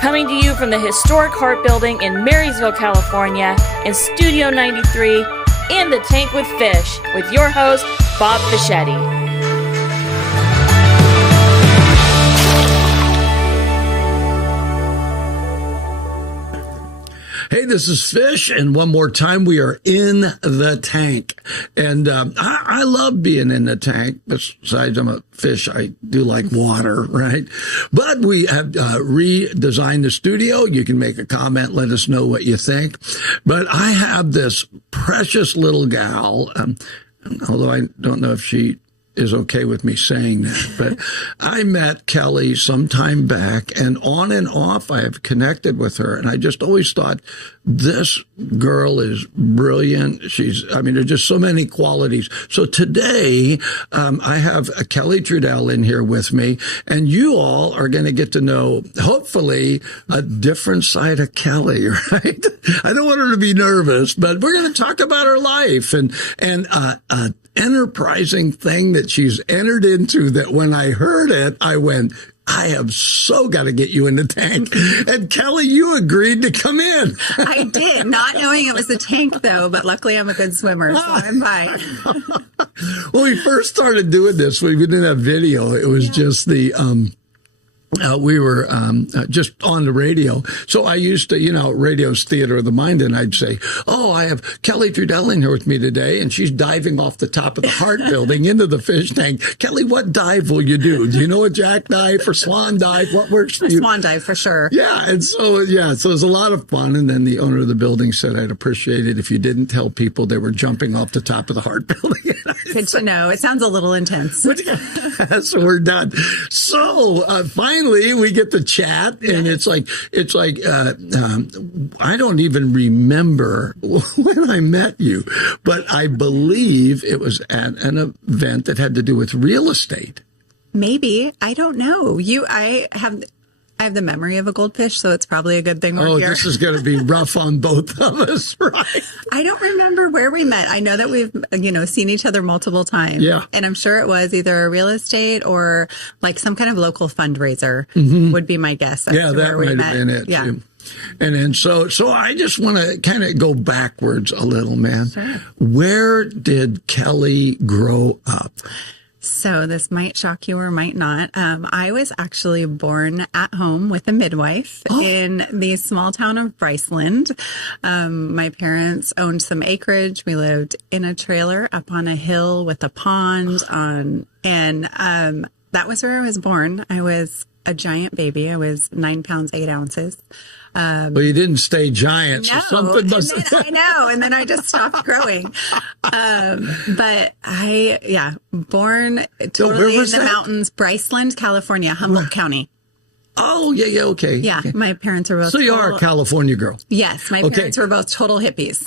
Coming to you from the historic Hart Building in Marysville, California, in Studio 93, In the Tank with Fish, with your host, Bob Fischetti. Hey, this is Fish, and one more time, we are in the tank. And I love being in the tank. Besides, I'm a fish. I do like water, right? But we have redesigned the studio. You can make a comment, let us know what you think. But I have this precious little gal, although I don't know if she is okay with me saying that, but I met Kelly some time back, and on and off I have connected with her, and I just always thought, this girl is brilliant. There's just so many qualities. So today, I have Kelly Trudell in here with me, and you all are going to get to know, hopefully, a different side of Kelly, right? I don't want her to be nervous, but we're going to talk about her life and enterprising thing that she's entered into, that when I heard it, I went, I have so got to get you in the tank. And Kelly, you agreed to come in. I did, not knowing it was a tank though, but luckily I'm a good swimmer, so I'm fine. When we first started doing this, we didn't have video. It was just the, we were just on the radio. So I used to, radio's theater of the mind, and I'd say, oh, I have Kelly Trudell in here with me today, and she's diving off the top of the Hart Building into the fish tank. Kelly, what dive will you do? Do you know a jackknife or swan dive? What works for you? Swan dive, for sure. Yeah, and so it was a lot of fun. And then the owner of the building said, I'd appreciate it if you didn't tell people they were jumping off the top of the Hart Building. Good to know. It sounds a little intense. So we're done. So finally, we get to chat, and it's like I don't even remember when I met you, but I believe it was at an event that had to do with real estate. Maybe. I don't know. I have the memory of a goldfish, so it's probably a good thing we're here. This is going to be rough on both of us, right? I don't remember where we met. I know that we've, seen each other multiple times. Yeah. And I'm sure it was either a real estate or like some kind of local fundraiser would be my guess. Yeah, that might have been it. Yeah. Too. And then so I just want to kind of go backwards a little, man. Sure. Where did Kelly grow up? So this might shock you or might not. I was actually born at home with a midwife in the small town of Bryceland. My parents owned some acreage. We lived in a trailer up on a hill with a pond and that was where I was born. I was a giant baby. I was 9 pounds, 8 ounces. Well, you didn't stay giant, so something must have... I know, and then I just stopped growing. But born totally in the mountains, Bryceland, California, Humboldt County. Oh, yeah, okay. Yeah, okay. My parents were both... So you are a California girl? Yes, my parents were both total hippies.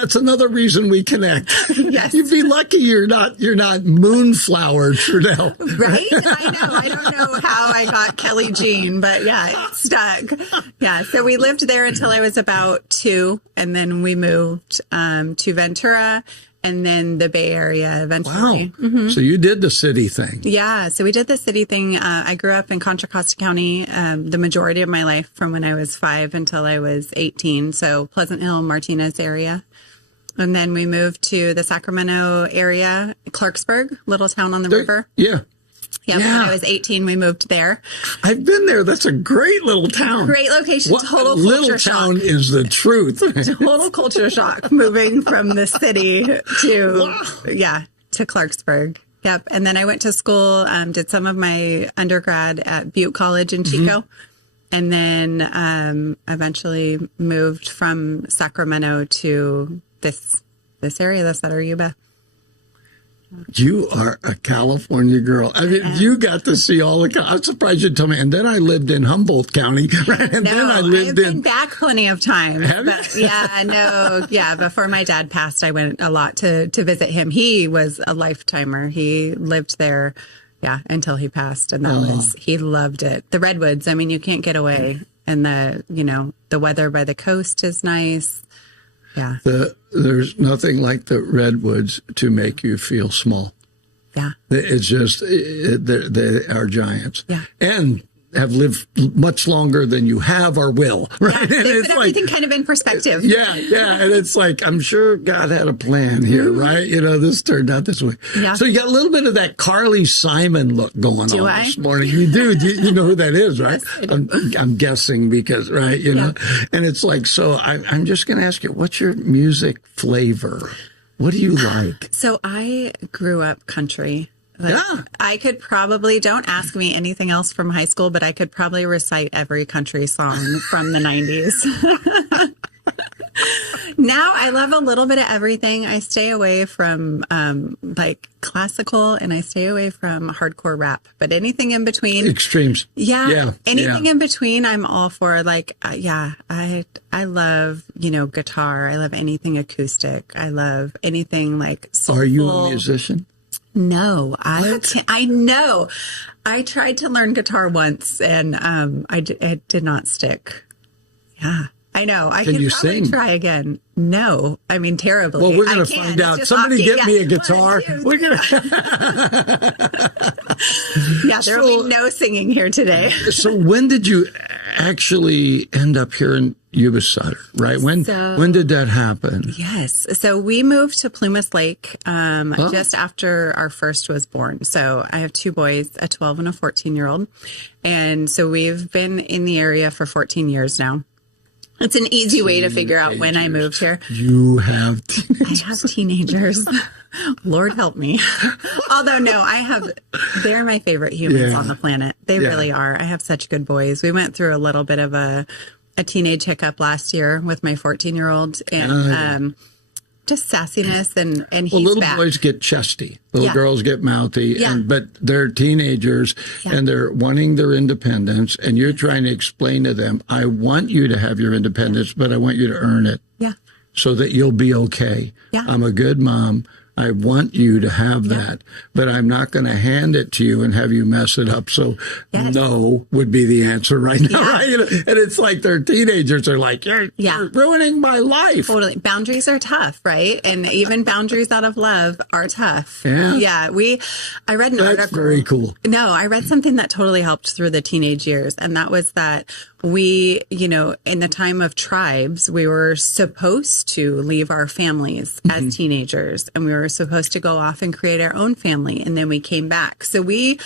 That's another reaon we connect. Yes. You'd be lucky you're not Moonflower Trudell. Right? I know. I don't know how I got Kelly Jean, but yeah, it stuck. Yeah, so we lived there until I was about 2, and then we moved to Ventura, and then the Bay Area eventually. Wow. Mm-hmm. So you did the city thing. Yeah. So we did the city thing. I grew up in Contra Costa County the majority of my life, from when I was 5 until I was 18. So Pleasant Hill, Martinez area. And then we moved to the Sacramento area, Clarksburg, little town on the river. Yeah. Yeah, when I was 18, we moved there. I've been there. That's a great little town. Great location. Total culture little shock. Town is the truth. Total culture shock moving from the city to Clarksburg. Yep. And then I went to school, did some of my undergrad at Butte College in Chico. And then eventually moved from Sacramento to this area, the Sutter Yuba. You are a California girl. I mean, you got to see all the... I'm surprised you told me. And then I lived in Humboldt County. Right? And then I lived I've been back plenty of times. Before my dad passed, I went a lot to visit him. He was a lifetimer. He lived there, until he passed. And he loved it. The redwoods, I mean, you can't get away. And the weather by the coast is nice. Yeah. There's nothing like the redwoods to make you feel small. Yeah. It's just, they are giants. Yeah. And have lived much longer than you have or will, right? Yeah, And they it's put everything kind of in perspective. yeah. And it's like, I'm sure God had a plan here, right? This turned out this way. Yeah. So you got a little bit of that Carly Simon look going Do on I? this morning. You do. You know who that is, right? Yes, I do. I'm guessing because, right, Yeah. and it's like, so I'm just going to ask you, what's your music flavor? What do you like? So I grew up country. Yeah. I could probably, don't ask me anything else from high school, but I could probably recite every country song from the 90s. Now I love a little bit of everything. I stay away from like classical and I stay away from hardcore rap, but anything in between. Extremes. Yeah. Anything in between, I'm all for. Like, I love, guitar. I love anything acoustic. I love anything like soulful. Are you a musician? No, I know. I tried to learn guitar once and it did not stick. Yeah, I know. I Can could you probably sing? try again. No, I mean terribly. Well, we're going I to can. find It's out. just Somebody off-key. get me a Yeah. guitar. 1, 2, We're going Yeah, there will be no singing here today. So when did you actually end up here in Yuba City, right? When did that happen? Yes. So we moved to Plumas Lake just after our first was born. So I have 2 boys, a 12 and a 14-year-old. And so we've been in the area for 14 years now. It's an easy way to figure out when I moved here. You have teenagers. I have teenagers. Lord help me. Although, no, they're my favorite humans on the planet. They really are. I have such good boys. We went through a little bit of a teenage hiccup last year with my 14-year-old and just sassiness and he's little back. boys get chesty. Little girls get mouthy, but they're teenagers and they're wanting their independence. And you're trying to explain to them, I want you to have your independence, but I want you to earn it so that you'll be okay. Yeah. I'm a good mom. I want you to have that, but I'm not going to hand it to you and have you mess it up. So no would be the answer right now. Right? And it's like their teenagers are like, you're ruining my life. Totally. Boundaries are tough, right? And even boundaries out of love are tough. Yeah. I read an That's article. very cool. No, I read something that totally helped through the teenage years. And that was that we, in the time of tribes, we were supposed to leave our families as teenagers and we were supposed to go off and create our own family. And then we came back. So we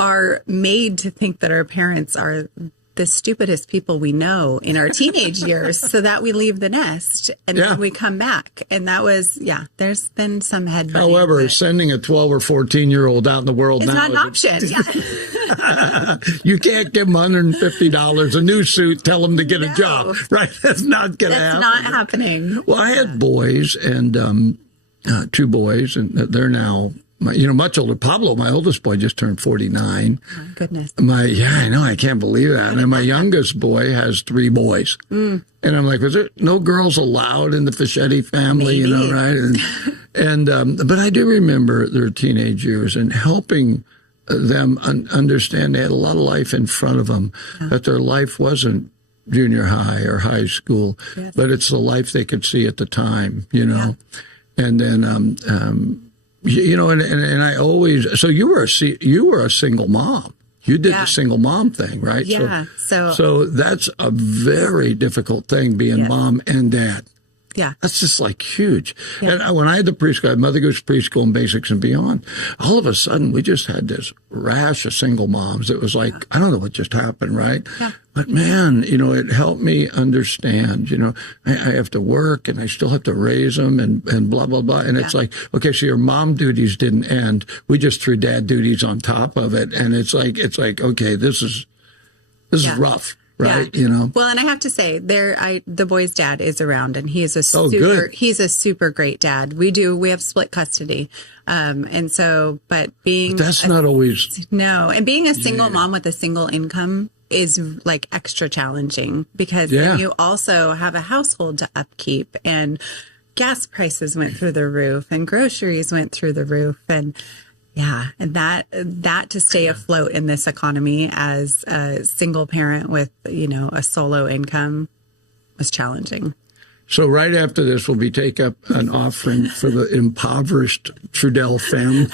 are made to think that our parents are the stupidest people we know in our teenage years so that we leave the nest and then we come back. And that was, there's been some headbutting. However, sending a 12 or 14-year-old out in the world it's now not an option. You can't give them $150, a new suit, tell them to get a job, right? That's not going to happen. It's not happening. Well, I had boys and 2 boys, and they're now, much older. Pablo, my oldest boy, just turned 49. Oh, goodness. I know, I can't believe that. And my youngest boy has 3 boys. And I'm like, was there no girls allowed in the Fischetti family, Maybe. right? And but I do remember their teenage years and helping them understand they had a lot of life in front of them, that their life wasn't junior high or high school, but it's the life they could see at the time, And then, and I always, so you were a single mom. You did the single mom thing, right? Yeah. So that's a very difficult thing, being mom and dad. Yeah. That's just like huge. Yeah. And when I had the preschool, I had Mother Goose Preschool and Basics and Beyond, all of a sudden we just had this rash of single moms. It was like, I don't know what just happened, right? Yeah. But man, it helped me understand, I have to work and I still have to raise them and blah, blah, blah. And it's like, okay, so your mom duties didn't end. We just threw dad duties on top of it. And it's like, okay, this is rough. Right. Yeah. Well, and I have to say the boy's dad is around and he's he's a super great dad. We have split custody. And so, but that's not always. No. And being a single mom with a single income is like extra challenging because then you also have a household to upkeep and gas prices went through the roof and groceries went through the roof and and that to stay afloat in this economy as a single parent with, a solo income was challenging. So right after this, we'll take up an offering for the impoverished Trudell family.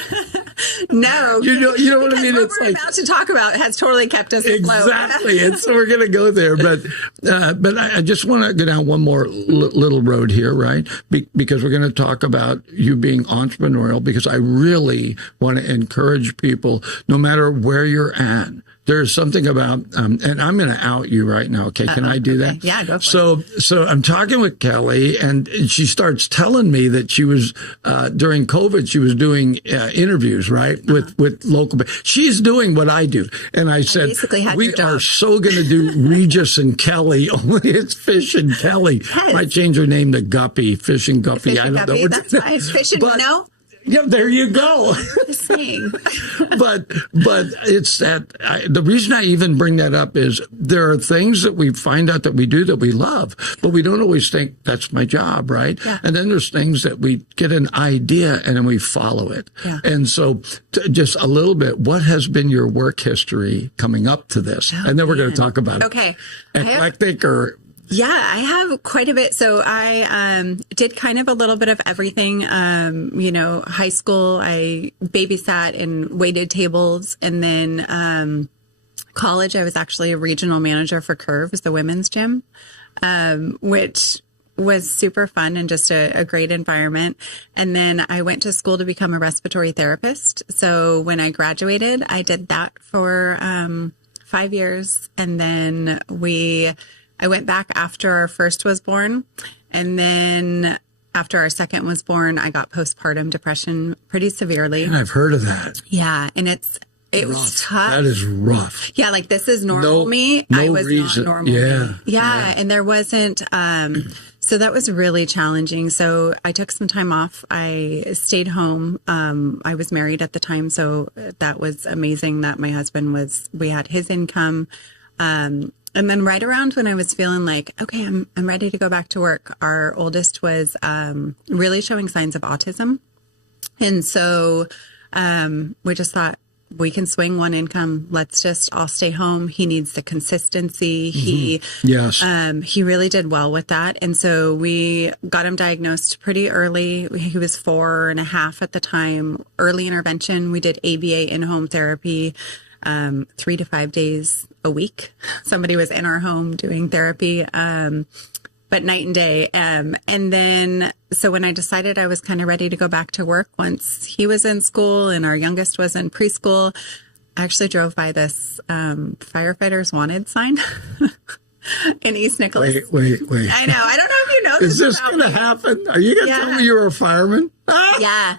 No, You know what I mean? What It's we're like, about to talk about has totally kept us afloat. exactly. And so we're going to go there. But I just want to go down one more little road here, right? Because we're going to talk about you being entrepreneurial, because I really want to encourage people, no matter where you're at. There's something about, and I'm going to out you right now. Okay. Can I do that? Yeah, go for it. So I'm talking with Kelly, and she starts telling me that she was, during COVID, she was doing interviews, right? With local, she's doing what I do. And I said, basically had we your job. are so going to do Regis and Kelly. Only it's Fish and Kelly. Yes. Might change her name to Guppy, Fish and Guppy. I don't know. Guppy, that's fine. Fish and, no? Yeah, there you go. Just saying. but it's that the reason I even bring that up is there are things that we find out that we do that we love, but we don't always think that's my job, right? Yeah. And then there's things that we get an idea and then we follow it. Yeah. And so just a little bit, what has been your work history coming up to this? And then we're going to talk about Okay. it. Eclectic or... Yeah, I have quite a bit. So I did kind of a little bit of everything. High school, I babysat and waited tables. And then college, I was actually a regional manager for Curves, the women's gym, which was super fun and just a great environment. And then I went to school to become a respiratory therapist. So when I graduated, I did that for 5 years. And then I went back after our first was born. And then after our second was born, I got postpartum depression pretty severely. And I've heard of that. Yeah. And it was tough. That is rough. Yeah. Like this is normal me. No I was reason. not normal Yeah. me. Yeah. And there wasn't, so that was really challenging. So I took some time off. I stayed home. I was married at the time. So that was amazing that my husband we had his income. And then right around when I was feeling like, okay, I'm ready to go back to work, our oldest was really showing signs of autism. And so we just thought, we can swing one income. I'll stay home. He needs the consistency. He really did well with that. And so we got him diagnosed pretty early. He was 4.5 at the time. Early intervention. We did ABA in-home therapy. 3 to 5 days a week. Somebody was in our home doing therapy, but night and day. And then, so when I decided I was kind of ready to go back to work once he was in school and our youngest was in preschool, I actually drove by this firefighters wanted sign in East Nicholas. Wait. I know. I don't know if you know this. Is this going to happen? Are you going to tell me you're a fireman? Yeah.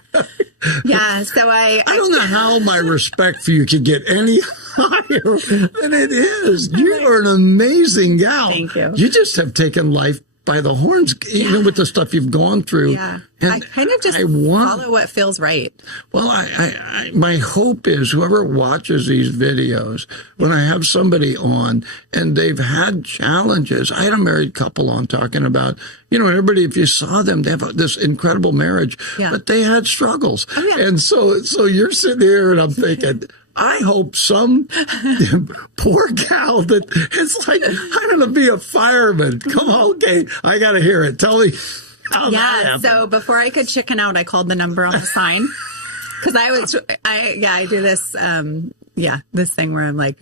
Yeah. So I don't know how my respect for you could get any higher than it is. You are an amazing gal. Thank you. You just have taken life by the horns, even with the stuff you've gone through. Yeah. And I kind of just follow what feels right. Well, my hope is whoever watches these videos, when I have somebody on and they've had challenges, I had a married couple on talking about, everybody, if you saw them, they have this incredible marriage, but they had struggles. Oh, yeah. And so you're sitting here and I'm thinking, I hope some poor gal that it's like, I'm going to be a fireman. Come on, okay, I got to hear it. Tell me how that happened. So before I could chicken out, I called the number on the sign because I do this, this thing where I'm like,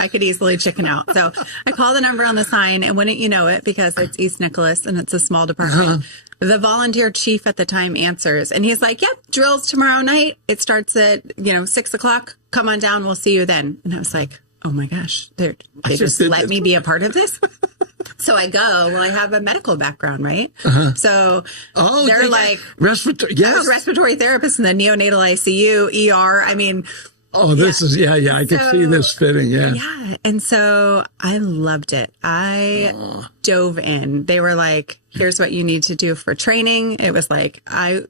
I could easily chicken out. So I call the number on the sign, and wouldn't you know it, because it's East Nicholas and it's a small department. The volunteer chief at the time answers, and he's like, yep, drills tomorrow night. It starts at, 6:00. Come on down. We'll see you then. And I was like, oh my gosh, they just let me be a part of this. So I go, well, I have a medical background, right? So they're like, respiratory, I was a respiratory therapist in the neonatal ICU, ER. I mean, this is, I can see this fitting, Yeah. And so I loved it. I dove in. They were like, here's what you need to do for training. It was like, I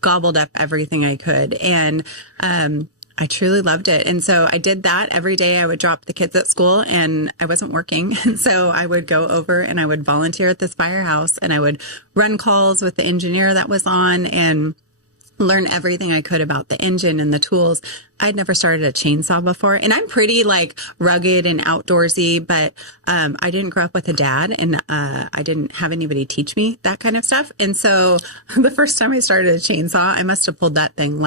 gobbled up everything I could. And, I truly loved it. And so I did that every day. I would drop the kids at school and I wasn't working. And so I would go over and I would volunteer at this firehouse and I would run calls with the engineer that was on and learn everything I could about the engine and the tools. I'd never started a chainsaw before. And I'm pretty rugged and outdoorsy, but I didn't grow up with a dad and I didn't have anybody teach me that kind of stuff. And so the first time I started a chainsaw, I must have pulled that thing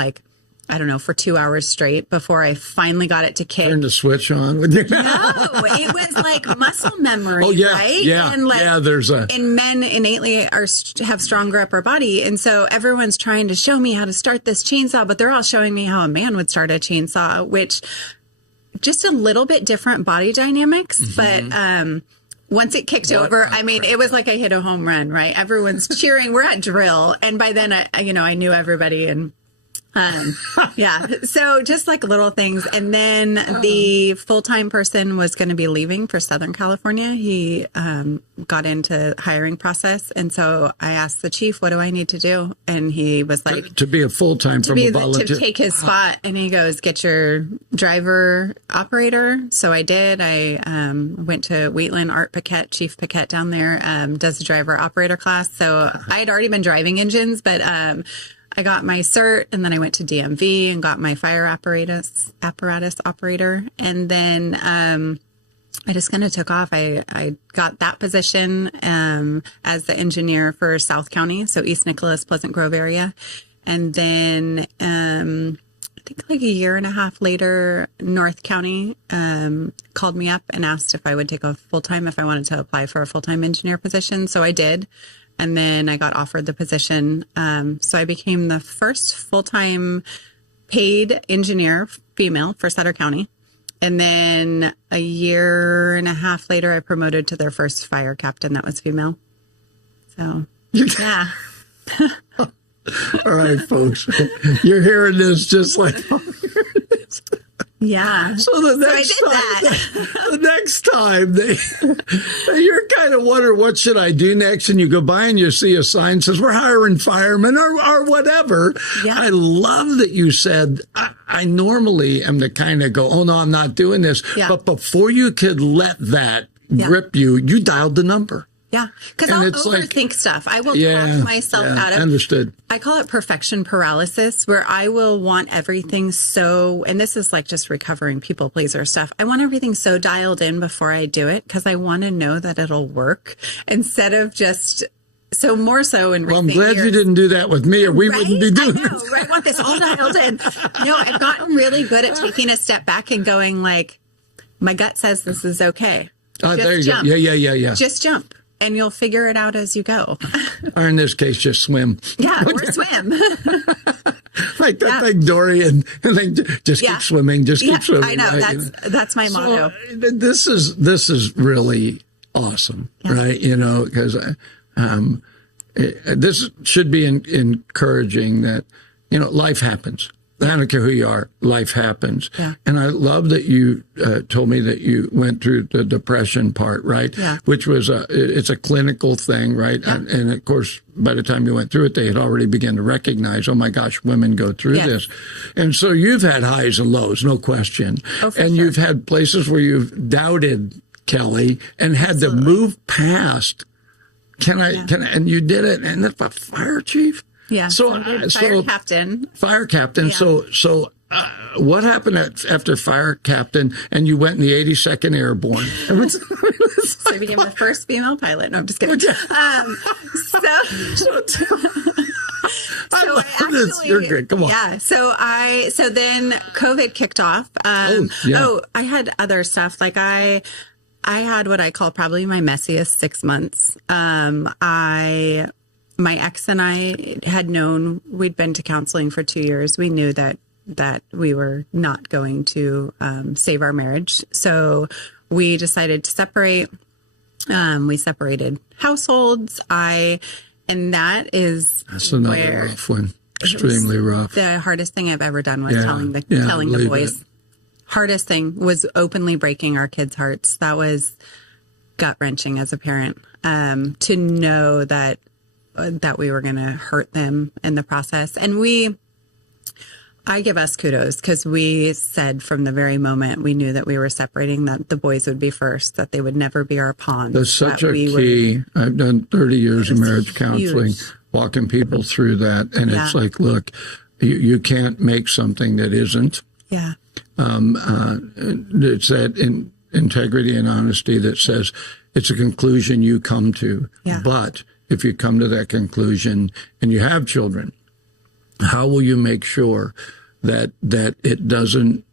I don't know, for 2 hours straight before I finally got it to kick. Turn the switch on with you. No, it was like muscle memory, right? Yeah, and like, and men innately have stronger upper body. And so everyone's trying to show me how to start this chainsaw, but they're all showing me how a man would start a chainsaw, which just a little bit different body dynamics. But, once it kicked over, I mean, it was like I hit a home run, right? Everyone's cheering. We're at drill. And by then I knew everybody and, yeah. So just like little things. And then the full-time person was going to be leaving for Southern California. He got into hiring process. And so I asked the chief, what do I need to do? And he was like, to be a full-time from a volunteer. To take his spot. And he goes, get your driver operator. So I did. I went to Wheatland Art Paquette, Chief Paquette down there, does the driver operator class. So I had already been driving engines, but I got my cert, and then I went to DMV and got my fire apparatus operator. And then I just kind of took off. I got that position as the engineer for South County, so East Nicholas, Pleasant Grove area. And then I think like a year and a half later, North County called me up and asked if I would take a full-time, if I wanted to apply for a full-time engineer position. So I did. And then I got offered the position. So I became the first full-time paid engineer, female, for Sutter County. And then a year and a half later, I promoted to their first fire captain that was female. So, yeah. All right, folks. You're hearing this just like... Yeah. So the next time you're kind of wondering, what should I do next? And you go by and you see a sign that says, we're hiring firemen or whatever. Yeah. I love that you said, I normally am the kind of go, oh no, I'm not doing this. Yeah. But before you could let that grip you, you dialed the number. Yeah, because I'll overthink stuff. I will talk myself out of. Understood. I call it perfection paralysis, where I will want everything so, and this is like just recovering people pleaser stuff. I want everything so dialed in before I do it because I want to know that it'll work instead of just. So more so in recent I'm glad you didn't do that with me, or we wouldn't be doing this. Right? I want this all dialed in. No, I've gotten really good at taking a step back and going like, my gut says this is okay. There you go. Yeah. Just jump. And you'll figure it out as you go. Or in this case, just swim. Yeah, or swim. Like that thing, Dory, and then just keep swimming. Just keep swimming. I know. That's my motto. This is really awesome, right? You know, because this should be encouraging that, you know, life happens. I don't care who you are, life happens. Yeah. And I love that you told me that you went through the depression part, right? Yeah. Which was it's a clinical thing, right? Yeah. And of course, by the time you went through it, they had already begun to recognize, oh my gosh, women go through this. And so you've had highs and lows, no question. Oh, and you've had places where you've doubted, Kelly, and had to move past. Can I, and you did it. And that's a fire chief. Yeah. So fire captain. Fire captain. Yeah. So what happened after fire captain and you went in the 82nd Airborne? So I became the first female pilot. No, I'm just kidding. You're good. Come on. Yeah. So then COVID kicked off. I had other stuff. Like I had what I call probably my messiest 6 months. My ex and I had known, we'd been to counseling for 2 years. We knew that we were not going to save our marriage. So we decided to separate. We separated households. And that's another rough one. Extremely rough. The hardest thing I've ever done was telling the boys. It. Hardest thing was openly breaking our kids' hearts. That was gut-wrenching as a parent, to know that we were going to hurt them in the process. And I give us kudos because we said from the very moment we knew that we were separating that the boys would be first, that they would never be our pawns. That's such a key. I've done 30 years of marriage counseling, walking people through that. And it's like, look, you can't make something that isn't. Yeah. It's that integrity and honesty that says it's a conclusion you come to. Yeah. But if you come to that conclusion and you have children, how will you make sure that it doesn't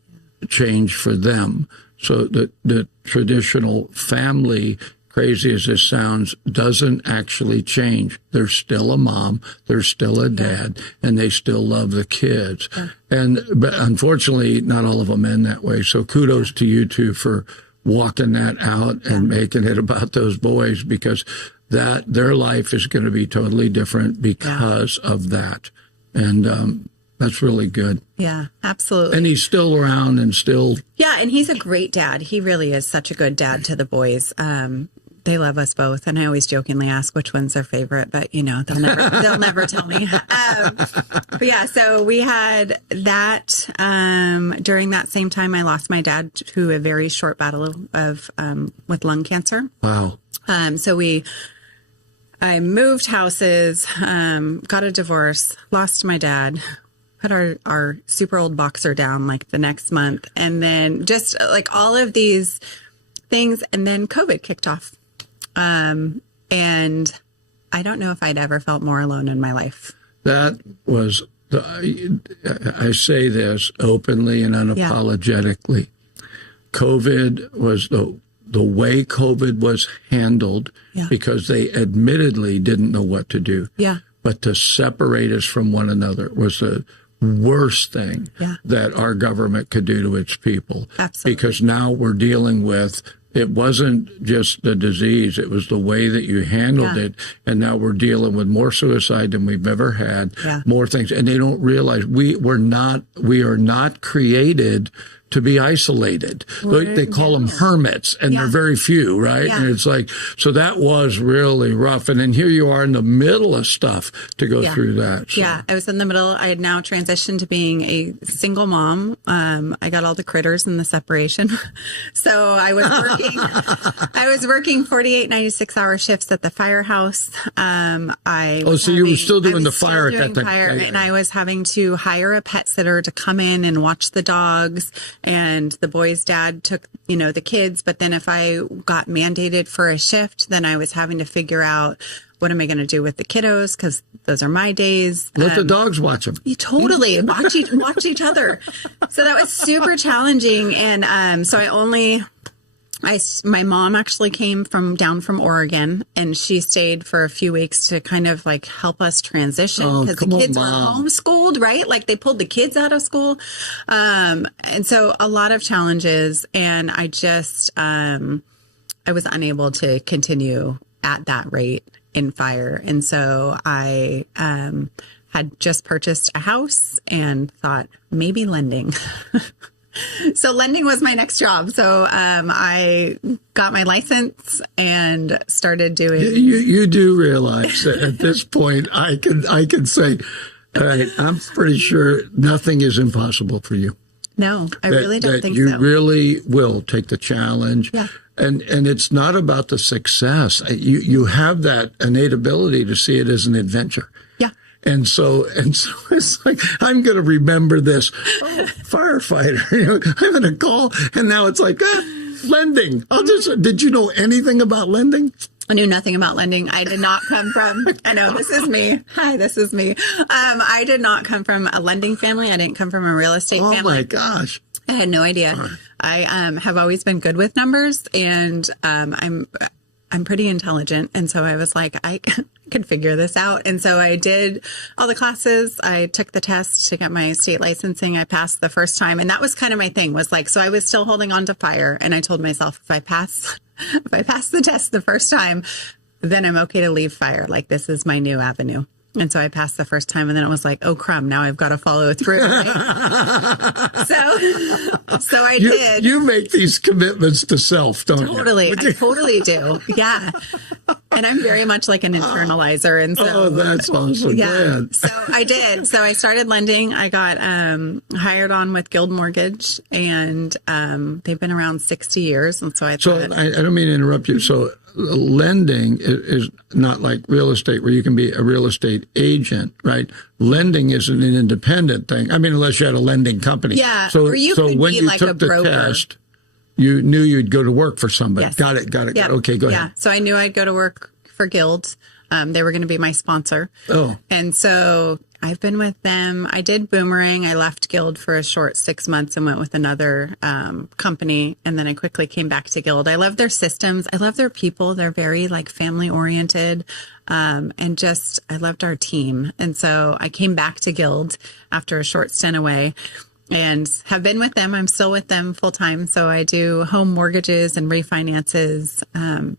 change for them. So the traditional family, crazy as this sounds, doesn't actually change. There's still a mom, there's still a dad, and they still love the kids. But unfortunately, not all of them end that way. So kudos to you two for walking that out and making it about those boys, because their life is going to be totally different because of that. And that's really good. Yeah, absolutely. And he's still around and still. Yeah, and he's a great dad. He really is such a good dad to the boys. They love us both, and I always jokingly ask which one's their favorite, but they'll never tell me. But yeah, so we had that. During that same time, I lost my dad to a very short battle of with lung cancer. Wow. So I moved houses, got a divorce, lost my dad, put our super old boxer down like the next month, and then just like all of these things, and then COVID kicked off. And I don't know if I'd ever felt more alone in my life. That was, I say this openly and unapologetically. COVID was the way COVID was handled, because they admittedly didn't know what to do. Yeah. But to separate us from one another was the worst thing that our government could do to its people. Absolutely. Because now we're dealing with, it wasn't just the disease, it was the way that you handled it. And now we're dealing with more suicide than we've ever had, more things. And they don't realize we are not created to be isolated. They call them hermits, and they're very few, right? And it's like, so that was really rough. And then here you are in the middle of stuff to go through that. So. Yeah, I was in the middle. I had now transitioned to being a single mom. I got all the critters in the separation. So I was working 48, 96-hour shifts at the firehouse. So you were still doing the fire at that time. And I was having to hire a pet sitter to come in and watch the dogs. And the boy's dad took, the kids. But then if I got mandated for a shift, then I was having to figure out, what am I going to do with the kiddos? Because those are my days. Let the dogs watch them. You totally watch each other. So that was super challenging. And so my mom actually came down from Oregon, and she stayed for a few weeks to kind of like help us transition, because the kids were homeschooled, right? Like they pulled the kids out of school. And so a lot of challenges, and I just, I was unable to continue at that rate in fire. And so I, had just purchased a house and thought maybe lending. So lending was my next job. So I got my license and started doing. You do realize that at this point I can say, all right, I'm pretty sure nothing is impossible for you. No, I really don't think so. You really will take the challenge. Yeah. And it's not about the success. You have that innate ability to see it as an adventure. Yeah. And so it's like, I'm going to remember this. Oh, firefighter, I'm going to call. And now it's like, lending. Did you know anything about lending? I knew nothing about lending. I did not come from, I know, this is me. Hi, this is me. I did not come from a lending family. I didn't come from a real estate family. Oh my gosh. I had no idea. I have always been good with numbers, and I'm pretty intelligent. And so I was like, I could figure this out. And so I did all the classes. I took the test to get my state licensing. I passed the first time. And that was kind of my thing, was like, so I was still holding on to fire. And I told myself, if I pass the test the first time, then I'm okay to leave fire. Like, this is my new avenue. And so I passed the first time, and then it was like, oh, crumb, now I've got to follow through. Right? So I did. You make these commitments to self, don't you? Totally. I totally do. Yeah. And I'm very much like an internalizer. And so, that's awesome. Yeah. Man. So I did. So I started lending. I got hired on with Guild Mortgage, and they've been around 60 years. And so I thought. I don't mean to interrupt you. So lending is not like real estate, where you can be a real estate agent, right? Lending isn't an independent thing. I mean, unless you had a lending company. Yeah. So or you could when be you like took a the broker. test, you knew you'd go to work for somebody. Yes. Got it. Yep. Okay, go ahead. Yeah. So I knew I'd go to work for Guild. They were going to be my sponsor. Oh. And so I've been with them. I did Boomerang. I left Guild for a short 6 months and went with another company. And then I quickly came back to Guild. I love their systems. I love their people. They're very like family oriented. And just, I loved our team. And so I came back to Guild after a short stint away and have been with them. I'm still with them full time. So I do home mortgages and refinances.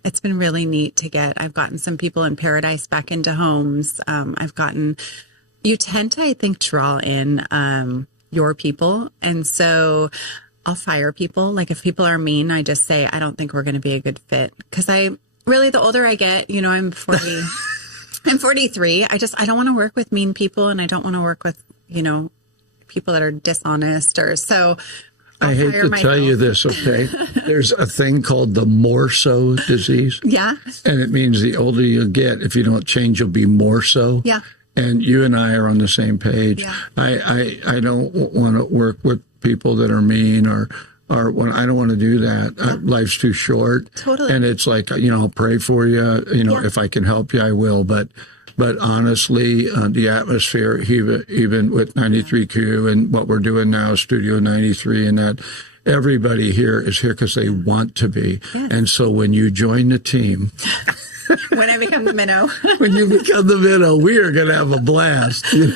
It's been really neat I've gotten some people in Paradise back into homes. You tend to, I think, draw in your people. And so I'll fire people. Like if people are mean, I just say, I don't think we're going to be a good fit. Because the older I get, I'm 40, I'm 43. I don't want to work with mean people, and I don't want to work with, people that are dishonest I hate to tell you this, okay? There's a thing called the more so disease. Yeah. And it means the older you get, if you don't change, you'll be more so. Yeah. And you and I are on the same page. Yeah. I don't want to work with people that are mean or when I don't want to do that. Yeah. Life's too short. Totally. And it's like, I'll pray for you. If I can help you, I will. But honestly, the atmosphere, even with 93Q and what we're doing now, Studio 93, and that, everybody here is here because they want to be. Yes. And so when you join the team... When I become the minnow. When you become the minnow, we are going to have a blast. Yeah,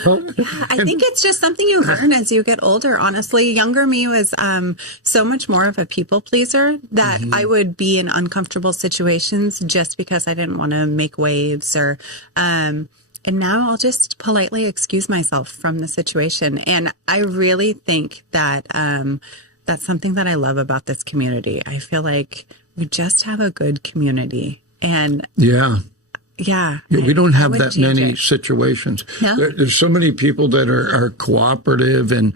I think it's just something you learn as you get older. Honestly, younger me was so much more of a people pleaser that I would be in uncomfortable situations just because I didn't want to make waves and now I'll just politely excuse myself from the situation. And I really think that that's something that I love about this community. I feel like we just have a good community. And we don't have that many situations. No? There's so many people that are cooperative and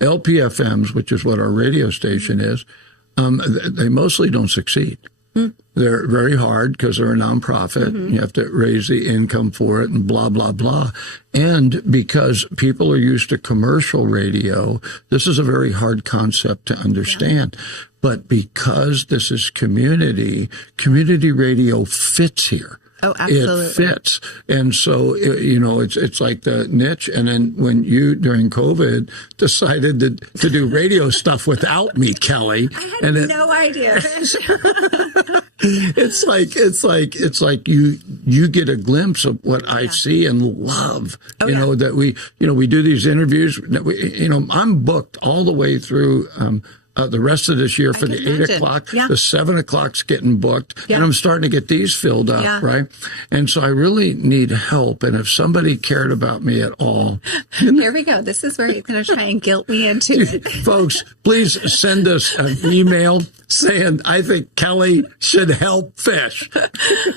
LPFMs, which is what our radio station is. They mostly don't succeed. They're very hard because they're a nonprofit. You have to raise the income for it and blah, blah, blah. And because people are used to commercial radio, this is a very hard concept to understand. Yeah. But because this is community radio fits here. Oh, absolutely. It fits. And so, it's like the niche. And then when you, during COVID, decided to do radio stuff without me, Kelly. I had no idea. It's like you get a glimpse of what I see and love. That we do these interviews. I'm booked all the way through, the rest of this year for the 8 o'clock, the 7 o'clock's getting booked, and I'm starting to get these filled up, right? And so I really need help. And if somebody cared about me at all, here we go. This is where you're going to try and guilt me into it. Folks, please send us an email saying, I think Kelly should help fish.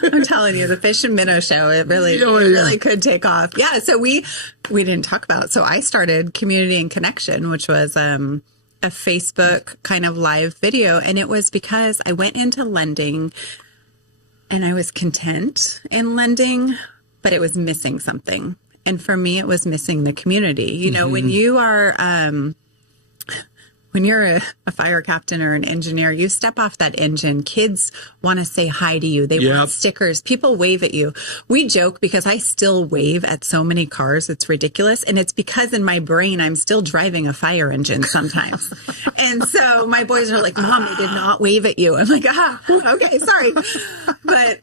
I'm telling you, the Fish and Minnow Show, it really could take off. Yeah. So we didn't talk about, so I started Community and Connection, which was, a Facebook kind of live video. And it was because I went into lending and I was content in lending, but it was missing something. And for me, it was missing the community. When you are, when you're a fire captain or an engineer, you step off that engine. Kids want to say hi to you. They want stickers. People wave at you. We joke because I still wave at so many cars. It's ridiculous. And it's because in my brain, I'm still driving a fire engine sometimes. And so my boys are like, Mom, they did not wave at you. I'm like, okay, sorry. But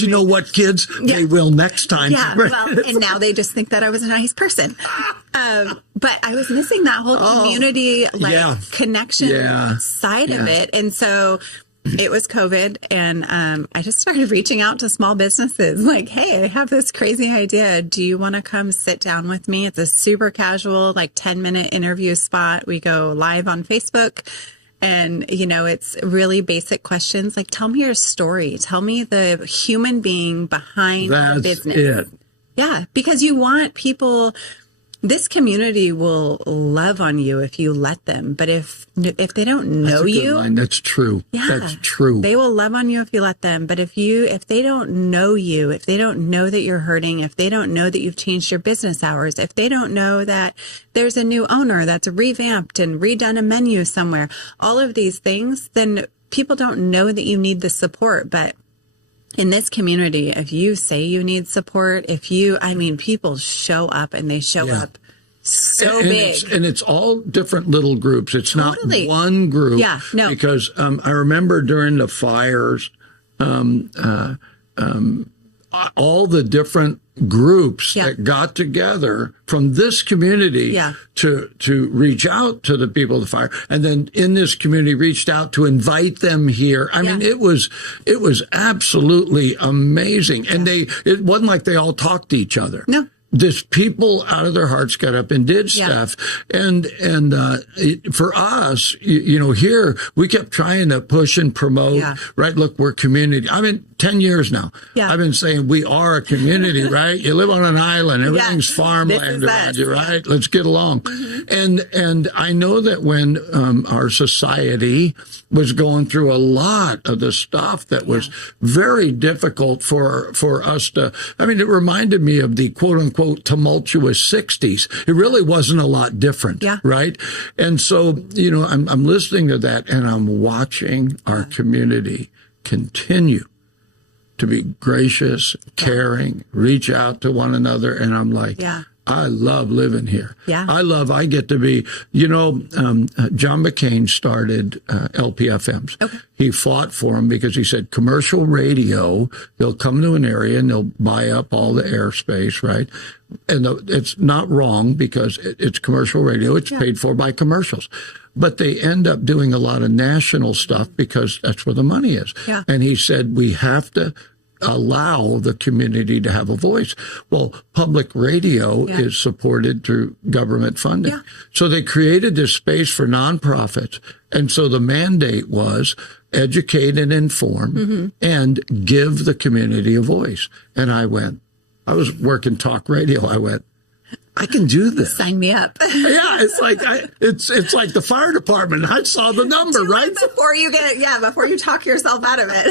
you know what, kids? They will next time. Yeah, well, and now they just think that I was a nice person. But I was missing that whole community connection side of it. And so it was COVID, and I just started reaching out to small businesses like, hey, I have this crazy idea. Do you want to come sit down with me? It's a super casual, 10-minute interview spot. We go live on Facebook. And, it's really basic questions like, tell me your story. Tell me the human being behind the business. It. Yeah, because you want people, this community will love on you if you let them. But if they don't know you. That's true. Yeah, that's true. They will love on you if you let them. But if they don't know you, if they don't know that you're hurting, if they don't know that you've changed your business hours, if they don't know that there's a new owner that's revamped and redone a menu somewhere, all of these things, then people don't know that you need the support. But in this community, if you say you need support, people show up and they show up so big. And it's all different little groups. It's not one group. Yeah, no. Because I remember during the fires, all the different groups that got together from this community to reach out to the people of the fire, and then in this community reached out to invite them here. I mean, it was absolutely amazing. And it wasn't like they all talked to each other. No. Just people out of their hearts got up and did stuff. And for us, here, we kept trying to push and promote, right? Look, we're community. I mean, 10 years now. Yeah. I've been saying we are a community, right? You live on an island. Everything's farmland around you, right? Let's get along. Mm-hmm. And I know that when our society was going through a lot of the stuff that was very difficult for us to, I mean, it reminded me of the quote unquote tumultuous 60s. It really wasn't a lot different, right? And so, I'm listening to that and I'm watching our community continue to be gracious, caring, reach out to one another. And I'm like, I love living here. Yeah. I get to be, John McCain started LPFMs. Okay. He fought for them because he said commercial radio, they'll come to an area and they'll buy up all the airspace, right? And it's not wrong because it's commercial radio. It's paid for by commercials. But they end up doing a lot of national stuff because that's where the money is. Yeah. And he said, we have to allow the community to have a voice. Well, public radio is supported through government funding. Yeah. So they created this space for nonprofits. And so the mandate was educate and inform and give the community a voice. And I was working talk radio. I went, I can do this. Sign me up. It's like it's like the fire department. I saw the number, right? Before you talk yourself out of it.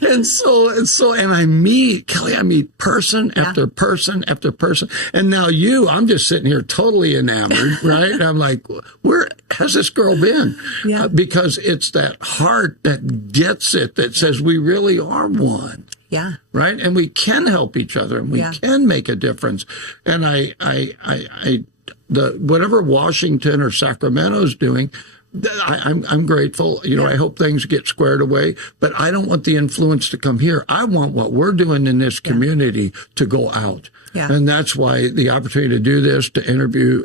and I meet person after person after person. And now I'm just sitting here totally enamored, right? And I'm like, where has this girl been? Yeah. Because it's that heart that gets it, that says we really are one. Yeah. Right. And we can help each other and we can make a difference. And whatever Washington or Sacramento's doing, I'm grateful. I hope things get squared away, but I don't want the influence to come here. I want what we're doing in this community to go out. Yeah. And that's why the opportunity to do this, to interview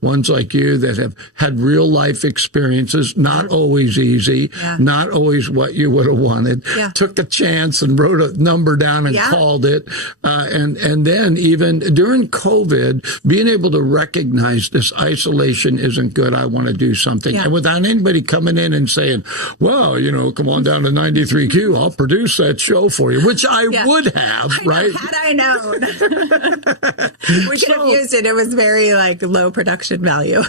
ones like you that have had real life experiences, not always easy, not always what you would have wanted, took a chance and wrote a number down and called it. And then even during COVID, being able to recognize this isolation isn't good. I want to do something. Yeah. And without anybody coming in and saying, well, come on down to 93Q, I'll produce that show for you, which I would have, right? Had I known. We could have used it. It was very low production value.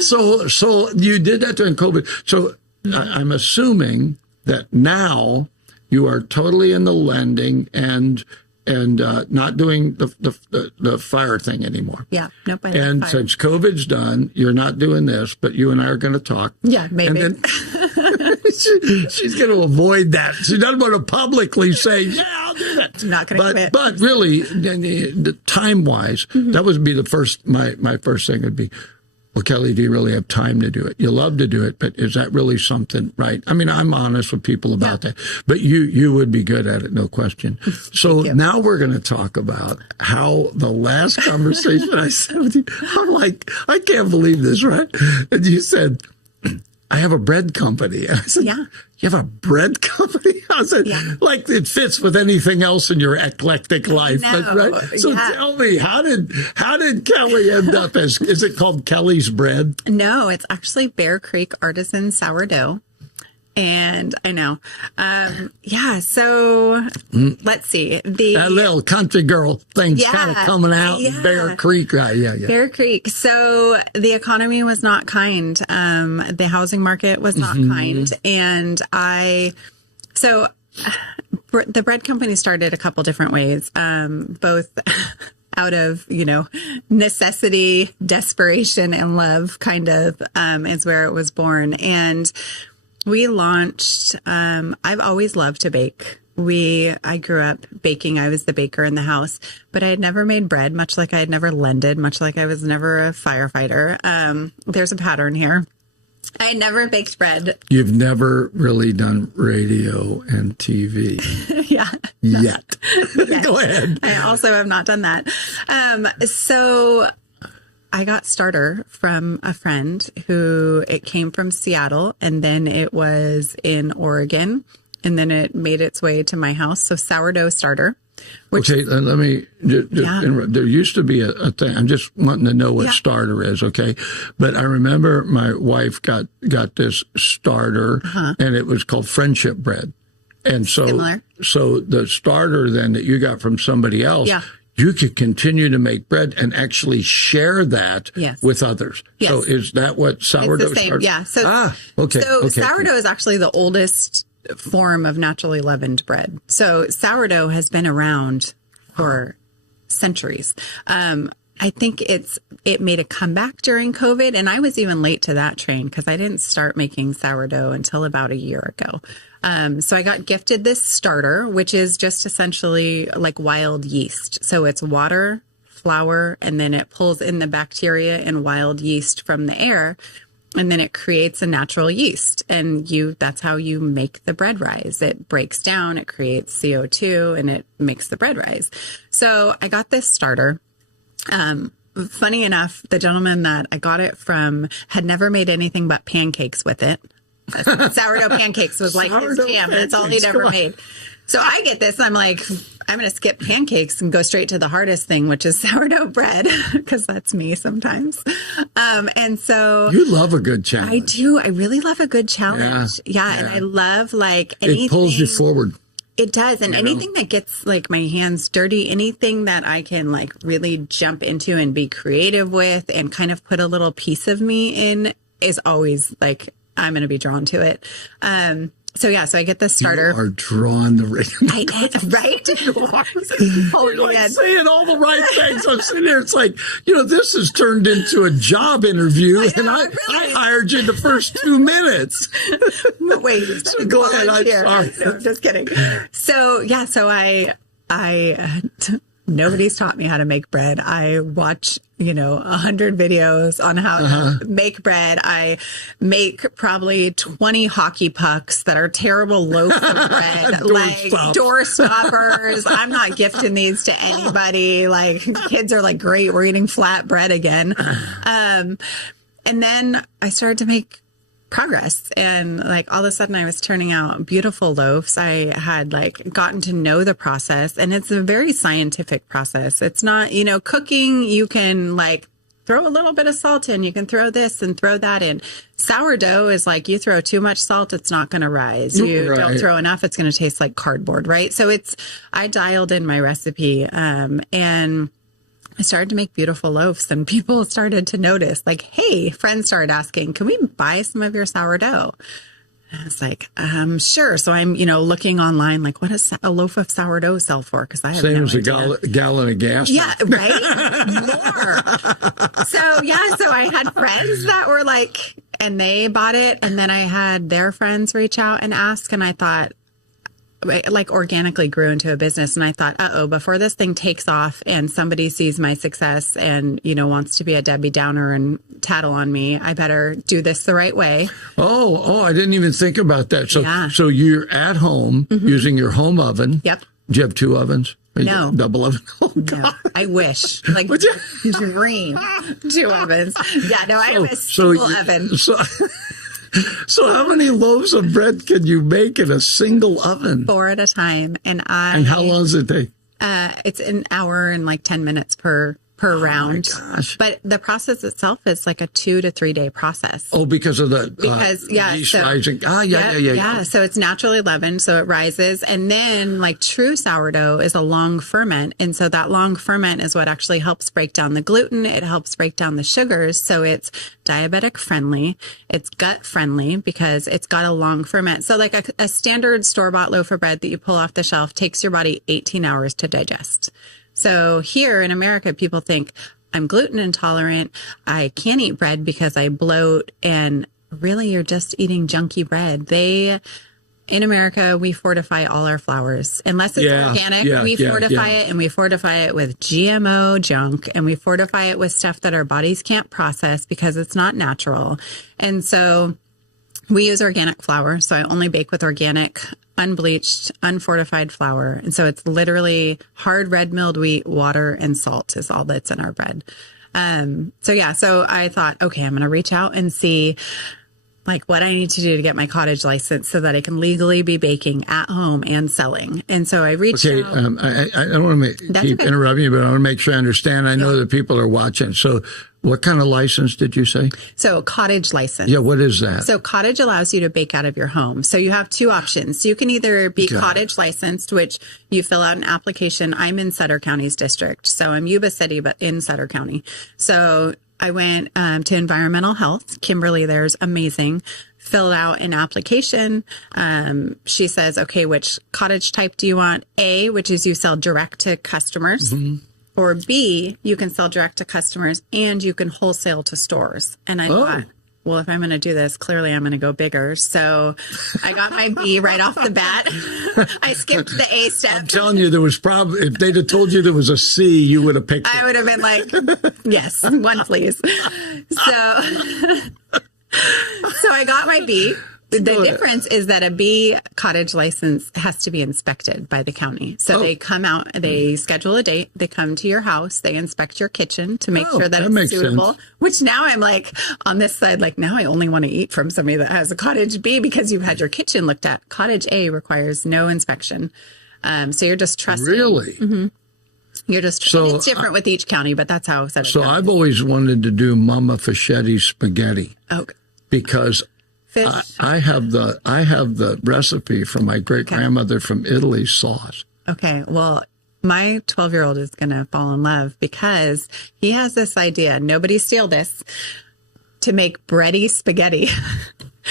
So you did that during COVID. So I'm assuming that now you are totally in the lending and not doing the fire thing anymore. Yeah, nope. And since COVID's done, you're not doing this, but you and I are going to talk. Yeah, maybe. And then she's going to avoid that. She doesn't want to publicly say, I'll do that. I'm not going to commit. But really, time-wise, that would be the first, my first thing would be, well, Kelly, do you really have time to do it? You love to do it, but is that really something right? I mean, I'm honest with people about that, but you would be good at it, no question. So now we're going to talk about how the last conversation I said with you, I'm like, I can't believe this, right? And you said, I have a bread company. And I said, you have a bread company? I said, like it fits with anything else in your eclectic life. But, right? So tell me, how did Kelly end up as, is it called Kelly's Bread? No, it's actually Bear Creek Artisan Sourdough. And I know. So let's see. That little country girl thing's kind of coming out in Bear Creek. Right? Yeah. Bear Creek. So the economy was not kind. The housing market was not kind. And the bread company started a couple different ways, both out of, necessity, desperation, and love kind of is where it was born. And we launched, I've always loved to bake. I grew up baking. I was the baker in the house, but I had never made bread, much like I had never lended, much like I was never a firefighter. There's a pattern here. I had never baked bread. You've never really done radio and TV. Yeah. Yet. Yes. Go ahead. I also have not done that. So I got starter from a friend who it came from Seattle, and then it was in Oregon, and then it made its way to my house. So sourdough starter. Okay, let me just interrupt. There used to be a thing. I'm just wanting to know what starter is, okay? But I remember my wife got this starter, and it was called friendship bread. And so, so the starter then that you got from somebody else, you could continue to make bread and actually share that with others. Yes. So is that what sourdough it's the same. starter? Yeah. So, okay. Sourdough is actually the oldest form of naturally leavened bread. So sourdough has been around for centuries. I think it made a comeback during COVID, and I was even late to that train because I didn't start making sourdough until about a year ago. So I got gifted this starter, which is just essentially like wild yeast. So it's water, flour, and then it pulls in the bacteria and wild yeast from the air. And then it creates a natural yeast, and that's how you make the bread rise. It breaks down, it creates CO2, and it makes the bread rise. So I got this starter. Funny enough, the gentleman that I got it from had never made anything but pancakes with it. Sourdough pancakes was like his jam. That's all he'd ever made. So I get this, and I'm like, I'm going to skip pancakes and go straight to the hardest thing, which is sourdough bread, because that's me sometimes. And so you love a good challenge. I do. I really love a good challenge. Yeah. And I love like anything. It pulls you forward. It does. And anything that gets like my hands dirty, anything that I can like really jump into and be creative with and kind of put a little piece of me in is always like, I'm going to be drawn to it. So I get this starter. You are drawn to right? You're like saying all the right things. I'm sitting there. It's like, this has turned into a job interview, and I hired you in the first 2 minutes. Wait, so go ahead. I'm sorry. No, just kidding. So nobody's taught me how to make bread. I watch, 100 videos on how to make bread. I make probably 20 hockey pucks that are terrible loaves of bread, door stoppers. I'm not gifting these to anybody. Like kids are like, great, we're eating flat bread again. And then I started to make progress, and like all of a sudden I was turning out beautiful loaves. I had like gotten to know the process, and it's a very scientific process. It's not, cooking, you can like throw a little bit of salt in, you can throw this and throw that in. Sourdough is like, you throw too much salt, it's not going to rise. You don't throw enough, it's going to taste like cardboard, right? So I dialed in my recipe, and I started to make beautiful loaves, and people started to notice, like, hey, friends started asking, can we buy some of your sourdough? And I was like, sure. So I'm, looking online, like, what does a loaf of sourdough sell for? Because I have Same no as idea. a gallon of gas. Yeah, right? More. So I had friends that were like, and they bought it. And then I had their friends reach out and ask. And I thought, like organically grew into a business. And I thought, before this thing takes off and somebody sees my success and, wants to be a Debbie Downer and tattle on me, I better do this the right way. Oh, I didn't even think about that. So you're at home using your home oven. Yep. Do you have 2 ovens? No. Double oven? Oh, God. No, I wish. Like, dream. 2 ovens. Yeah, no, I have a single oven. So how many loaves of bread can you make in a single oven? 4 at a time. And how long does it take? It's an hour and like 10 minutes per round. My gosh. But the process itself is like a 2 to 3 day process. Oh, because of the yeast so, rising. Yeah. So it's naturally leavened, so it rises. And then like true sourdough is a long ferment. And so that long ferment is what actually helps break down the gluten. It helps break down the sugars. So it's diabetic friendly. It's gut friendly because it's got a long ferment. So like a standard store-bought loaf of bread that you pull off the shelf takes your body 18 hours to digest. So here in America, people think I'm gluten intolerant. I can't eat bread because I bloat. And really, you're just eating junky bread. in America, we fortify all our flours. Unless it's organic, we fortify it, and we fortify it with GMO junk, and we fortify it with stuff that our bodies can't process because it's not natural. And so we use organic flour. So I only bake with organic, unbleached, unfortified flour. And so it's literally hard red milled wheat, water, and salt is all that's in our bread. So I thought, okay, I'm going to reach out and see like what I need to do to get my cottage license so that I can legally be baking at home and selling. And so I reached out. I don't want to keep interrupting you, but I want to make sure I understand. I know that people are watching. So what kind of license did you say? So cottage license. Yeah, what is that? So cottage allows you to bake out of your home. So you have two options. You can either be cottage licensed, which you fill out an application. I'm in Sutter County's district. So I'm Yuba City, but in Sutter County. So I went to environmental health. Kimberly there's amazing. Filled out an application. She says, okay, which cottage type do you want? A, which is you sell direct to customers. Mm-hmm. Or B, you can sell direct to customers and you can wholesale to stores. And I thought, well, if I'm going to do this, clearly I'm going to go bigger. So I got my B right off the bat. I skipped the A step. I'm telling you, there was probably, if they'd have told you there was a C, you would have picked it. I would have been like, yes, one please. So I got my B. The difference is that a B cottage license has to be inspected by the county. So they come out, they schedule a date, they come to your house, they inspect your kitchen to make sure that it's suitable. Sense. Which now I'm like on this side, like now I only want to eat from somebody that has a cottage B because you've had your kitchen looked at. Cottage A requires no inspection. So you're just trusting. Really? Mm-hmm. You're just it's different with each county, but that's how it's So I've always wanted to do Mama Fischetti's spaghetti. Okay. Because I have the recipe from my great grandmother from Italy's sauce. Okay, well, my 12-year-old is going to fall in love because he has this idea. Nobody steal this to make bready spaghetti,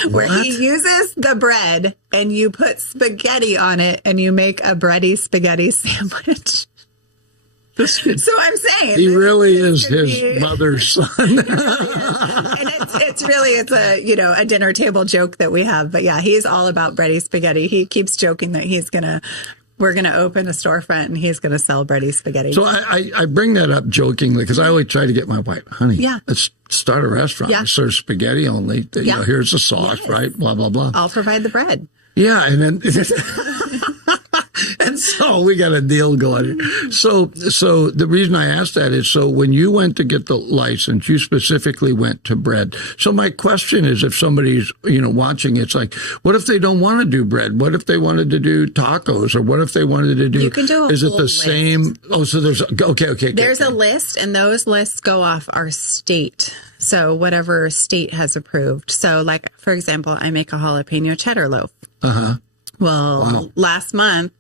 where he uses the bread and you put spaghetti on it and you make a bready spaghetti sandwich. So I'm saying he really is his mother's son. And it's a dinner table joke that we have. But yeah, he's all about bready spaghetti. He keeps joking that we're going to open a storefront and he's going to sell bready spaghetti. So I bring that up jokingly because I always try to get my wife, honey, let's start a restaurant. Yeah. Serve spaghetti only. Here's the sauce, right? Blah, blah, blah. I'll provide the bread. Yeah. And then... And so we got a deal going. So the reason I asked that is so when you went to get the license, you specifically went to bread. So my question is, if somebody's, watching, it's like, what if they don't want to do bread? What if they wanted to do tacos? Or what if they wanted to do, you can do is it the same? Oh, so there's, okay. There's a list and those lists go off our state. So whatever state has approved. So like, for example, I make a jalapeno cheddar loaf. Uh-huh. Well, last month,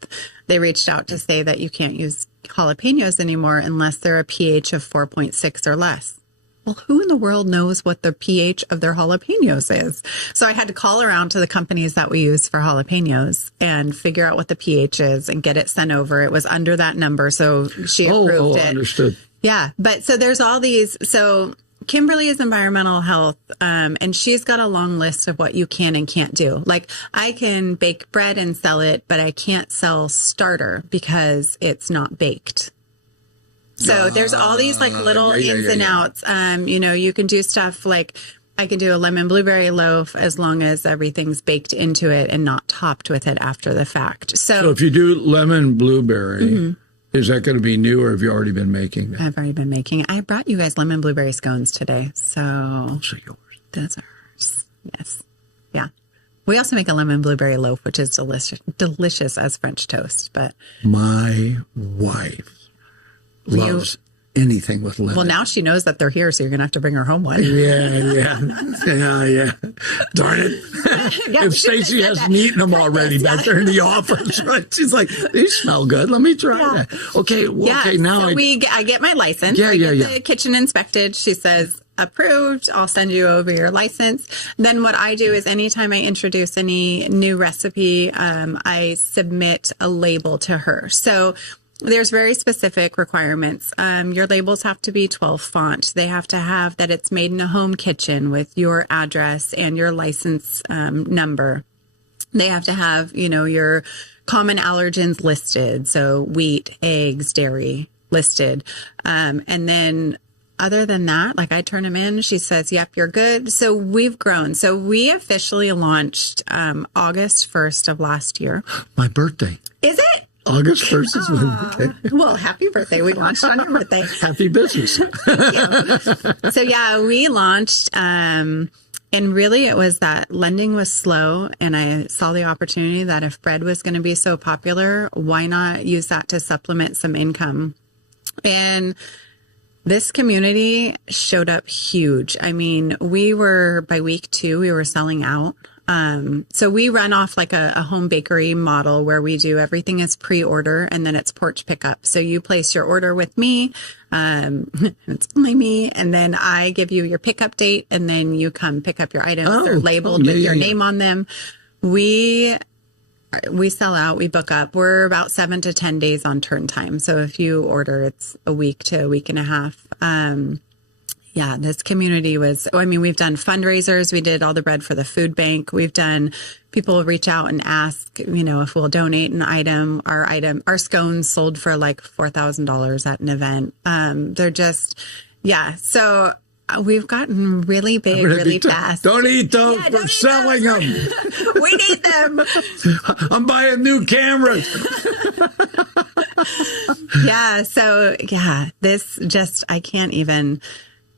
they reached out to say that you can't use jalapenos anymore unless they're a pH of 4.6 or less. Well, who in the world knows what the pH of their jalapenos is? So I had to call around to the companies that we use for jalapenos and figure out what the pH is and get it sent over. It was under that number, so she approved it. Understood. Yeah, but so there's all these... So Kimberly is environmental health, and she's got a long list of what you can and can't do. Like, I can bake bread and sell it, but I can't sell starter because it's not baked. So there's all these like little ins and outs. You can do stuff like I can do a lemon blueberry loaf as long as everything's baked into it and not topped with it after the fact. So if you do lemon blueberry... Mm-hmm. Is that going to be new, or have you already been making that? I've already been making it. I brought you guys lemon blueberry scones today. So those are yours. Those are ours. Yes. Yeah. We also make a lemon blueberry loaf, which is delicious as French toast. But my wife loves anything with lemon. Well, now she knows that they're here, so you're going to have to bring her home one. Yeah. Darn it. If Stacy hasn't eaten them already back there in the office, right? She's like, these smell good. Let me try that. Okay. Now so I get my license. I get the kitchen inspected. She says, approved. I'll send you over your license. Then what I do is anytime I introduce any new recipe, I submit a label to her. So there's very specific requirements. Your labels have to be 12 font. They have to have that it's made in a home kitchen with your address and your license number. They have to have, your common allergens listed. So wheat, eggs, dairy listed. And then other than that, like I turn them in, she says, yep, you're good. So we've grown. So we officially launched August 1st of last year. My birthday. Is it? August 1st is my birthday. Well, happy birthday. We launched on your birthday. Happy business. So yeah, we launched, and really it was that lending was slow, and I saw the opportunity that if bread was going to be so popular, why not use that to supplement some income? And this community showed up huge. I mean, by week 2, we were selling out. So we run off like a home bakery model where we do everything is pre-order and then it's porch pickup. So you place your order with me. It's only me. And then I give you your pickup date and then you come pick up your items. They're labeled with your name on them. We sell out, we book up. We're about 7 to 10 days on turn time. So if you order, it's a week to a week and a half. Yeah, this community we've done fundraisers. We did all the bread for the food bank. People reach out and ask, if we'll donate an item. Our scones sold for like $4,000 at an event. They're just, so we've gotten really big, really fast. Don't eat those. We're selling them. We need them. I'm buying new cameras.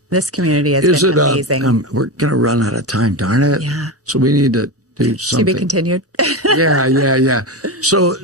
This community has been amazing. We're going to run out of time, darn it. Yeah. So we need to do something. To be continued. Yeah. So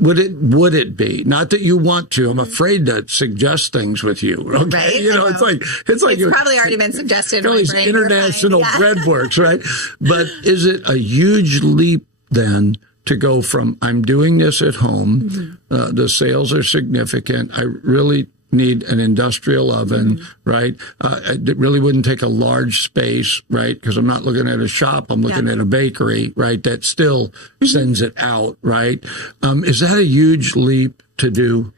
would it be, not that you want to, I'm afraid to suggest things with you. Okay. Right? It's like it's probably already been suggested. All these international bread works, right? But is it a huge leap then to go from I'm doing this at home, the sales are significant, I really need an industrial oven, right? It really wouldn't take a large space, right? Because I'm not looking at a shop, I'm looking at a bakery, right? That still sends it out, right? Is that a huge leap to do?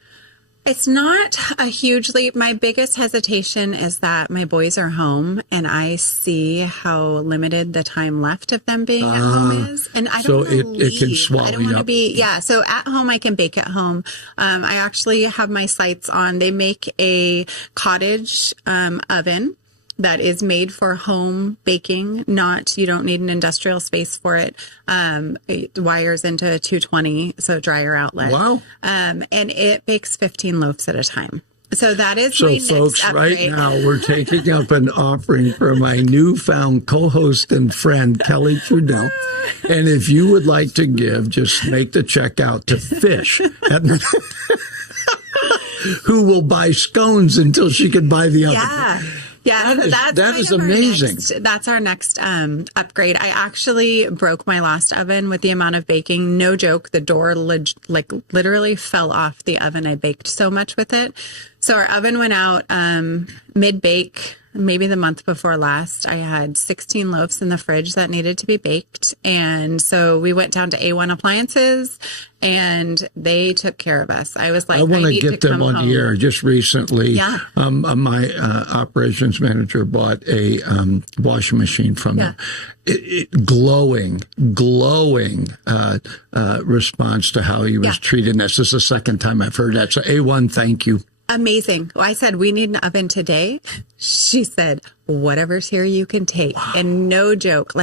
It's not a huge leap. My biggest hesitation is that my boys are home and I see how limited the time left of them being at home is. And I don't want to leave. It can swallow I don't want you to up. be, so at home I can bake at home. I actually have my sights on, they make a cottage oven that is made for home baking. You don't need an industrial space for it. It wires into a 220, so dryer outlet. Wow. And it bakes 15 loaves at a time. So that is so my folks, next upgrade. right now we're taking up an offering for my newfound co-host and friend, Kelly Trudell. And if you would like to give, just make the check out to Fish. Who will buy scones until she can buy the oven. Yeah, that is amazing. That's our next upgrade. I actually broke my last oven with the amount of baking. No joke. The door literally fell off the oven. I baked so much with it. So our oven went out mid-bake, maybe the month before last. I had 16 loaves in the fridge that needed to be baked. And so we went down to A1 Appliances and they took care of us. I was like, I want to get them on the air. Just recently, my operations manager bought a washing machine from them. Glowing response to how he was treating us. This is the second time I've heard that. So A1, thank you. Amazing. I said, we need an oven today. She said, whatever's here you can take. Wow. And no joke,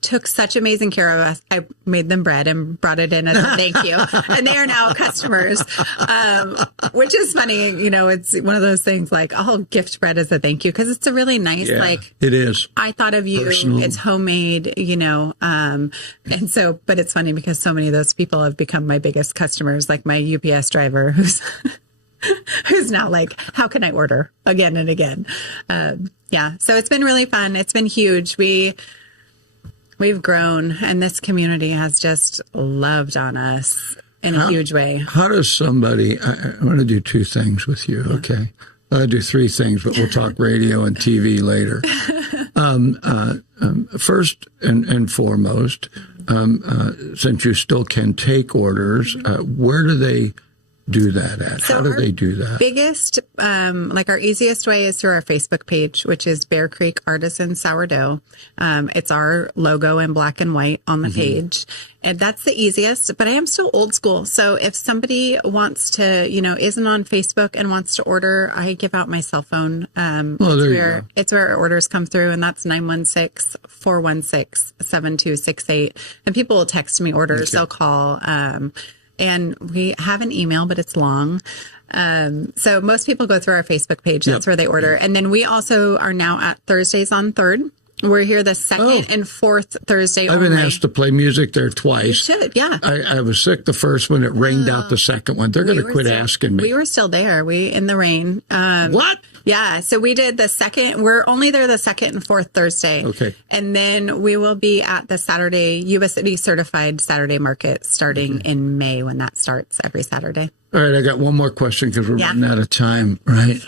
took such amazing care of us. I made them bread and brought it in as a thank you. And they are now customers, which is funny. It's one of those things I'll gift bread as a thank you because it's a really nice, it is. I thought of you. Personal. It's homemade, and so, but it's funny because so many of those people have become my biggest customers, like my UPS driver who's now how can I order again and again? So it's been really fun. It's been huge. We've grown and this community has just loved on us in a huge way. How does somebody, I want to do 2 things with you, okay? I'll do 3 things, but we'll talk radio and TV later. First and foremost, since you still can take orders, where do they do that at? How do they do that? Biggest, our easiest way is through our Facebook page, which is Bear Creek Artisan Sourdough. It's our logo in black and white on the page. And that's the easiest, but I am still old school. So if somebody wants to, isn't on Facebook and wants to order, I give out my cell phone. It's where orders come through, and that's 916-416-7268. And people will text me orders. They'll call. And we have an email, but it's long. So most people go through our Facebook page. That's where they order. And then we also are now at Thursdays on 3rd. We're here the second and fourth Thursday I've been asked to play music there twice. You should, yeah. I was sick the first one. It rained out the second one. They're going to quit asking me. We were still there. In the rain. What? Yeah. So we did the second. We're only there the second and fourth Thursday. Okay. And then we will be at the Saturday, Yuba City certified Saturday market starting in May, when that starts every Saturday. All right. I got one more question because we're running out of time, right?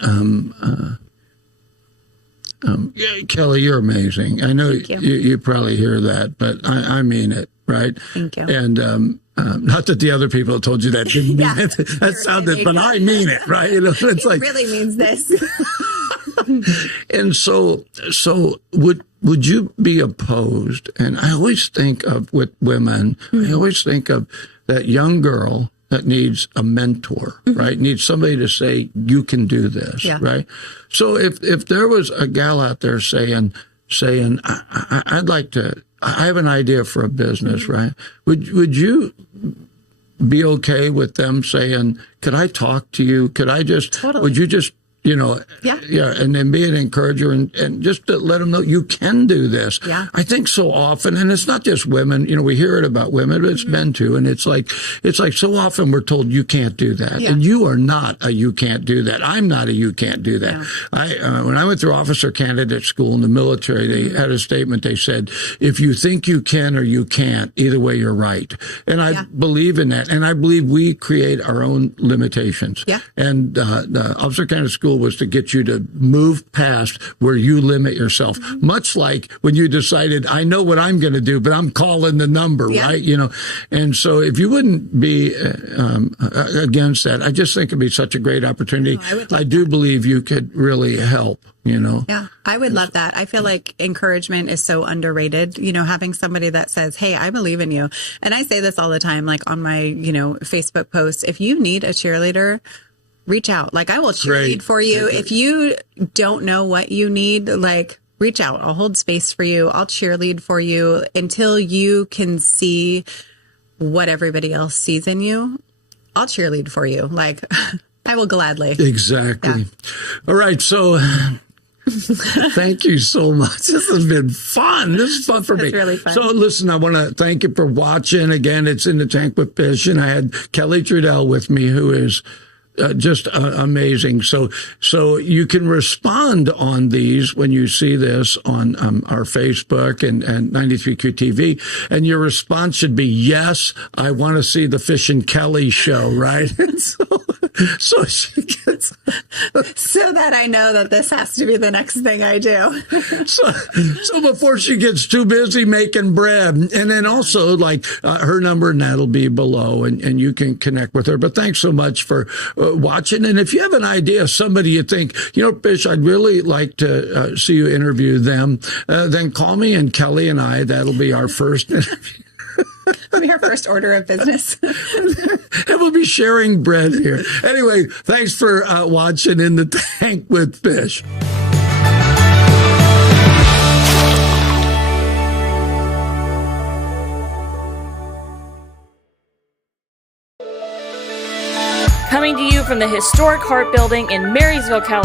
Kelly, you're amazing. I know you probably hear that, but I mean it, right? Thank you. And not that the other people that told you that didn't mean it. That sounded, but I mean it, right? It's it really means this. And so would you be opposed? And I always think of with women, I always think of that young girl that needs a mentor, right? Needs somebody to say, you can do this, right? So if there was a gal out there saying, I'd like to, I have an idea for a business, right? Would you be okay with them saying, could I talk to you? Could I just, would you just, and then be an encourager and just to let them know you can do this. Yeah. I think so often, and it's not just women, we hear it about women, but it's men too. And it's like so often we're told you can't do that. Yeah. And you are not a you can't do that. I'm not a you can't do that. Yeah. When I went through officer candidate school in the military, they had a statement. They said, if you think you can or you can't, either way, you're right. And I believe in that. And I believe we create our own limitations. Yeah. And the officer candidate school was to get you to move past where you limit yourself. Much like when you decided, I know what I'm going to do, but I'm calling the number, right? And so if you wouldn't be against that, I just think it'd be such a great opportunity. I do believe you could really help. Yeah, I would love that. I feel like encouragement is so underrated, having somebody that says, hey, I believe in you. And I say this all the time, like on my, Facebook posts, if you need a cheerleader, reach out. Like I will cheerlead for you. If you don't know what you need, reach out. I'll hold space for you. I'll cheerlead for you until you can see what everybody else sees in you. I'll cheerlead for you. I will gladly. Exactly. Yeah. All right. So thank you so much. This has been fun. This is fun for me. It's really fun. So listen, I want to thank you for watching. Again, it's In the Tank with Fish, and I had Kelly Trudell with me, who is just amazing. So you can respond on these when you see this on our Facebook and 93QTV, and your response should be, yes, I want to see the Fish and Kelly show, right? So she gets so that I know that this has to be the next thing I do. so before she gets too busy making bread, and then also her number, and that'll be below, and you can connect with her. But thanks so much for watching. And if you have an idea of somebody you think, Fish, I'd really like to see you interview them, then call me and Kelly and I. That'll be our first interview. That'll be our first order of business. And we'll be sharing bread here. Anyway, thanks for watching In the Tank with Fish. Coming to you from the historic Hart Building in Marysville, California.